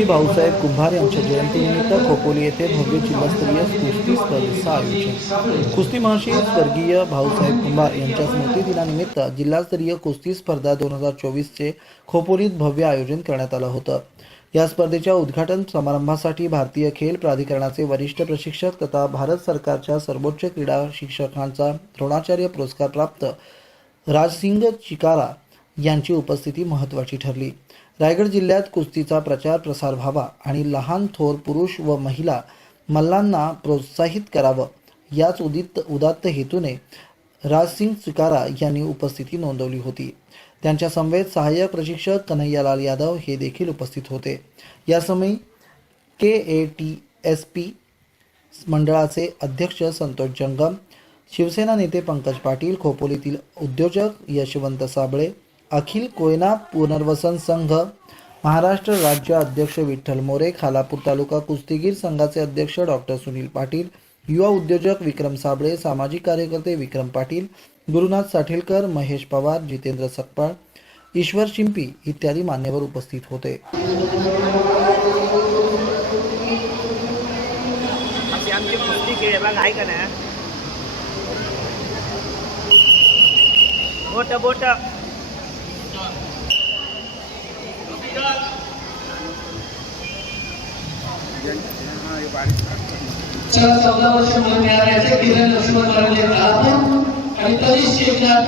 श्री भाऊसाहेब कुंभार यांच्या जयंतीनिमित्त खोपोली येथे भव्य जिल्हास्तरीय कुस्ती स्पर्धेचं आयोजन. कुस्ती महर्षी स्वर्गीय भाऊसाहेब कुंभार यांच्या स्मृती दिनानिमित्त जिल्हास्तरीय कुस्ती स्पर्धा दोन हजार चोवीसचे खोपोलीत भव्य आयोजन करण्यात आलं होतं. या स्पर्धेच्या उद्घाटन समारंभासाठी भारतीय खेल प्राधिकरणाचे वरिष्ठ प्रशिक्षक तथा भारत सरकारच्या सर्वोच्च क्रीडा शिक्षकांचा द्रोणाचार्य पुरस्कार प्राप्त राजसिंग चिकारा यांची उपस्थिती महत्त्वाची ठरली. रायगड जिल्ह्यात कुस्तीचा प्रचार प्रसार व्हावा आणि लहान थोर पुरुष व महिला मल्लांना प्रोत्साहित करावं. याच उदित उदात्त हेतूने राजसिंग चिकारा यांनी उपस्थिती नोंदवली होती. त्यांच्या समवेत सहाय्यक प्रशिक्षक कन्हैयालाल यादव हे देखील उपस्थित होते. यासमयी K A T S P मंडळाचे अध्यक्ष संतोष जंगम शिवसेना नेते पंकज पाटील खोपोलीतील उद्योजक यशवंत साबळे अखिल कोयना पुनर्वसन संघ महाराष्ट्र राज्य अध्यक्ष विठ्ठल मोरे खालापूर तालुका कुस्तीगीर संघाचे अध्यक्ष डॉक्टर सुनील पाटील युवा उद्योजक विक्रम साबळे सामाजिक कार्यकर्ते विक्रम पाटील गुरुनाथ साठेलकर महेश पवार जितेंद्र सकपाळ ईश्वर शिंपी इत्यादी मान्यवर उपस्थित होते. आमची बोट बोट. चौदा वर्ष मिळाल्याचे किरण लक्ष्मण आणि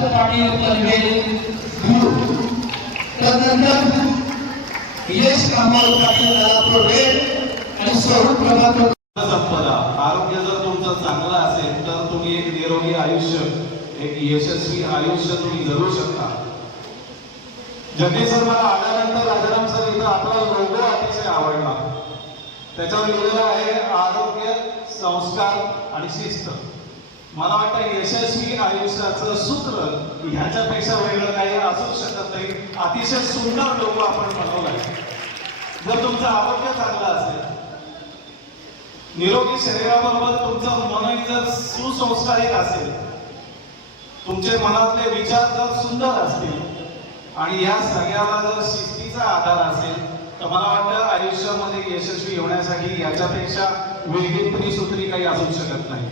पाटील पनवेल यश कामाल पाटील आणि स्वरूप प्रभाकर संपदा. आरोग्य जर तुमचं चांगलं असेल तर तुम्ही एक निरोगी आयुष्य एक यशस्वी आयुष्य तुम्ही जगू शकता. जगदीश सर मला आल्यानंतर राजाराम सर इथं आपला लोगो अतिशय आवडला. त्याच्यावर लिहिलेलं आहे आरोग्य संस्कार आणि शिस्त. मला वाटतं यशस्वी आयुष्याचं सूत्र ह्याच्यापेक्षा वेगळं काही असू शकत नाही. अतिशय सुंदर लोक आपण बनवलाय. जर तुमचं आरोग्य चांगलं असेल निरोगी शरीराबरोबर तुमचं मनही जर सुसंस्कारित असेल तुमचे मनातले विचार जर सुंदर असतील आणि या सगळ्याला जर शिस्तीचा आधार असेल तर मला वाटतं आयुष्यामध्ये यशस्वी होण्यासाठी याच्यापेक्षा वेगळी त्रिसूत्री काही असू शकत नाही.